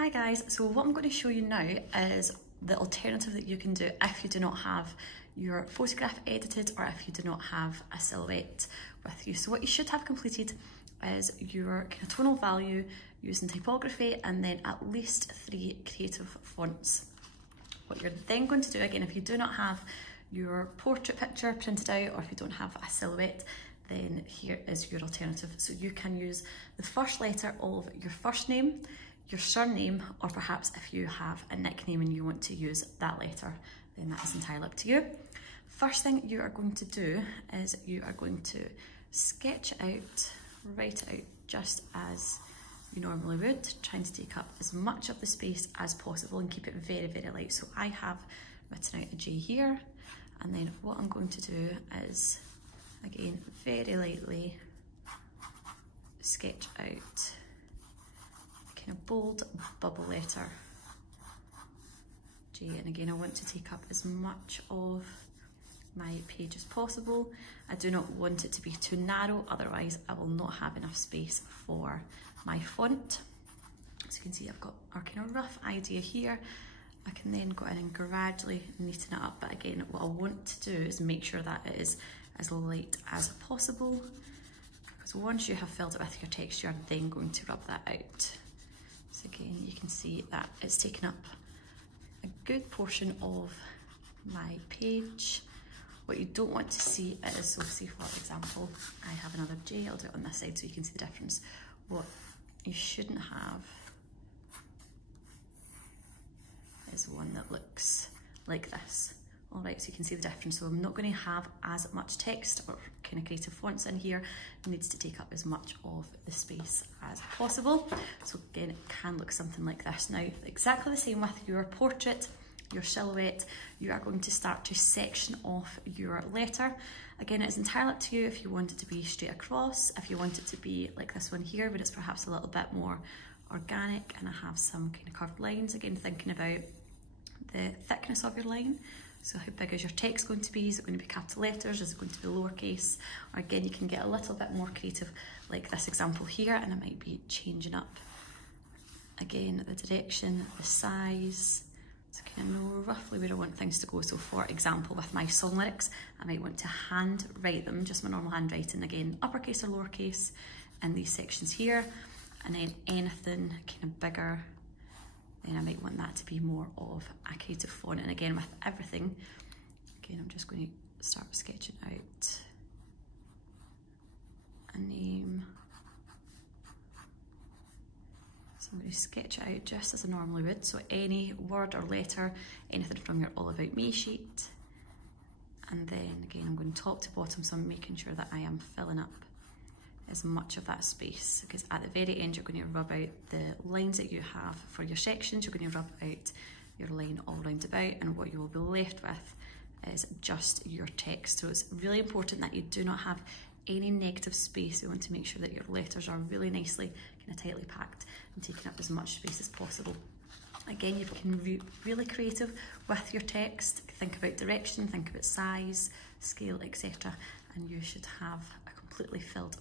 Hi guys, so what I'm going to show you now is the alternative that you can do if you do not have your photograph edited or if you do not have a silhouette with you. So what you should have completed is your kind of tonal value using typography and then at least 3 creative fonts. What you're then going to do, again, if you do not have your portrait picture printed out or if you don't have a silhouette, then here is your alternative. So you can use the first letter of your first name, your surname, or perhaps if you have a nickname and you want to use that letter, then that is entirely up to you. First thing you are going to do is you are going to sketch out, write out just as you normally would, trying to take up as much of the space as possible and keep it very, very light. So I have written out a J here, and then what I'm going to do is, again, very lightly sketch out kind of bold bubble letter J, and again I want to take up as much of my page as possible. I do not want it to be too narrow, otherwise I will not have enough space for my font. So you can see I've got our kind of rough idea here. I can then go in and gradually neaten it up, but again what I want to do is make sure that it is as light as possible, because once you have filled it with your text, you are then going to rub that out. So again, you can see that it's taken up a good portion of my page. What you don't want to see is, so say for example, I have another J, I'll do it on this side so you can see the difference. What you shouldn't have is one that looks like this. All right, so you can see the difference. So I'm not going to have as much text or kind of creative fonts in here. It needs to take up as much of the space as possible. So again, it can look something like this. Now, exactly the same with your portrait, your silhouette. You are going to start to section off your letter. Again, it's entirely up to you if you want it to be straight across, if you want it to be like this one here, but it's perhaps a little bit more organic and I have some kind of curved lines. Again, thinking about the thickness of your line. So how big is your text going to be? Is it going to be capital letters? Is it going to be lowercase? Or again, you can get a little bit more creative like this example here, and it might be changing up, again, the direction, the size, so kind of know roughly where I want things to go. So for example, with my song lyrics, I might want to hand write them, just my normal handwriting, again, uppercase or lowercase in these sections here, and then anything kind of bigger, then I might want that to be more of a creative font. And again, with everything, again, I'm just going to start sketching out a name. So I'm going to sketch it out just as I normally would. So any word or letter, anything from your All About Me sheet. And then again, I'm going top to bottom, so I'm making sure that I am filling up as much of that space, because at the very end you're going to rub out the lines that you have for your sections. You're going to rub out your line all round about, and what you will be left with is just your text. So it's really important that you do not have any negative space. We want to make sure that your letters are really nicely kind of tightly packed and taking up as much space as possible. Again, you can be really creative with your text. Think about direction, think about size, scale, etc., and you should have a completely filled